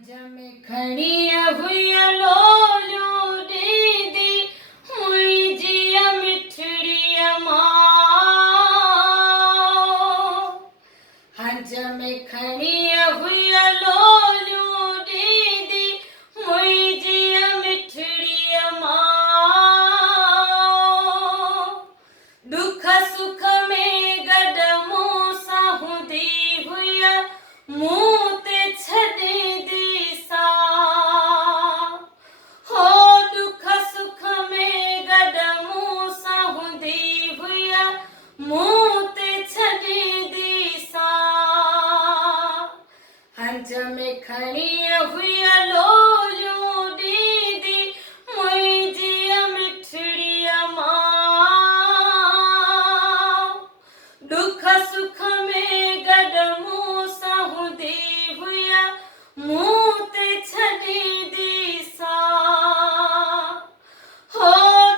हंज में खड़ी हुई लोलियो दीदी हुई जिया मिठड़ी माँ। हंज में खड़ी हुई लोलियो दीदी हुई जिया मिठड़ी माँ। दुख सुख में गडमो साहुदी हुई मुँह ते छॾे दी सा। हो दुख सुख में गडमो साहुदी हुई मुँह ते छॾे दी सा। हंज में खड़ी हुई लोलियो दीदी मुंहिंजी मिठड़ी माँ। दुख सुख में गडमो साहुदी हुई मुँह ते छॾे दी सा। हो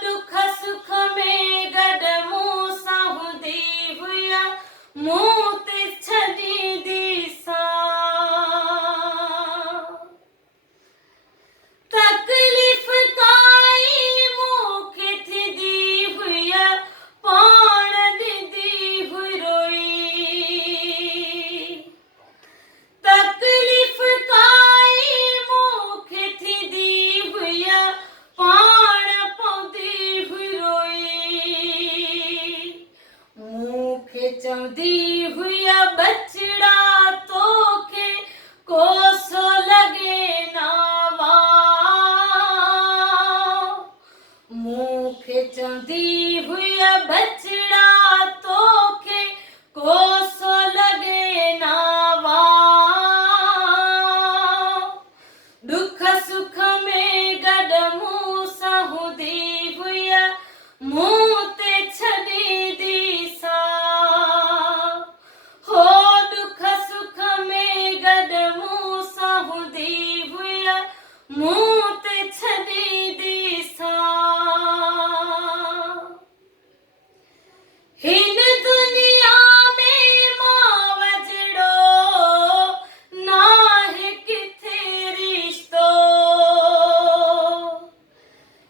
दुख सुख में गडमो साहुदी हुई मुँह ते छॾे दी सा। तकलीफ़ काई मूंखे थींदी हुई पाण ॾींदी हुई रोई। तकलीफ़ काई मूंखे थींदी हुई पाण पवंदी हुई रोई। मूंखे चवंदी हुई बचड़ा तोखे कोसो लॻे ना वा। मूंखे चवंदी हुई बचड़ा तोखे कोसो लॻे ना वा। दुख सुख में गडमो साहुदी हुई मुँह ते छॾे दी सा। हो दुख सुख में गडमो साहुदी हुई मुँह ते छॾे दी सा। हिन दुनिया में मां वजड़ो नाहे किथे रिश्तो।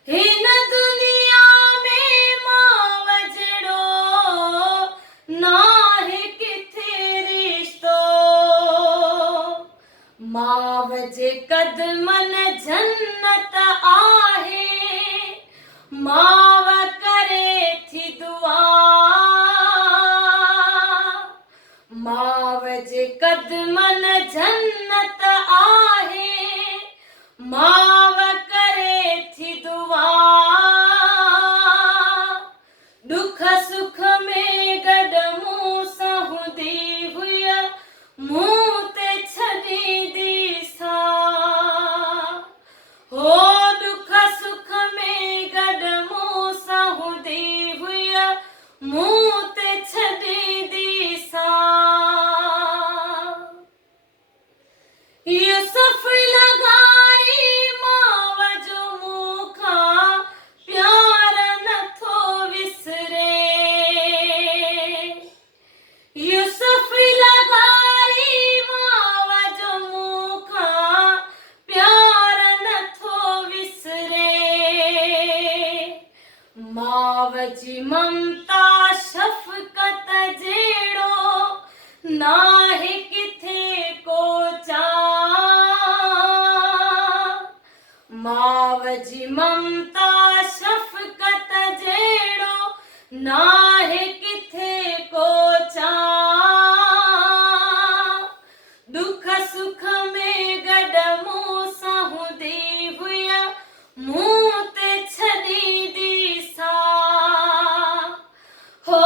हिन दुनिया में मां वजड़ो नाहे किथे रिश्तो। माव जे कदमन जन्नत आहे माव करे थी दुआ। माव जे कदमन जन्नत आहे माव करे थी दुआ। दुख सुख में गडमो साहुदी हुई मुँह ते छॾे दी सा। हो दुख सुख में गडमो साहुदी हुई मुँह ते छॾे दी सा। यूसुफ लगारी माव जो मूंखां प्यार नथो विसरे। यूसुफ लगारी माव जो मूंखां प्यार नथो विसरे। माव जी ममता शफ़क़त जहिड़ो नाहे किथे को चा। माव जी ममता शफ़क़त जहिड़ो नाहे किथे को चा। दुख सुख में गडमो साहुदी हुई मुँह ते छॾे दी सा। हो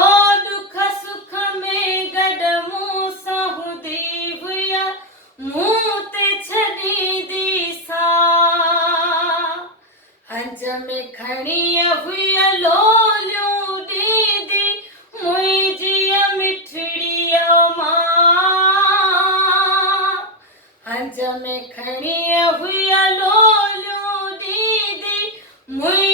दुख सुख में गडमो साहुदी हुई मुँह ते छॾे दी सा। हंज में खड़ी हुई लोलियो दीदी मुंहिंजी मिठड़ी माँ। हंज में खड़ी हुई लोलियो दीदी मुंहिंजी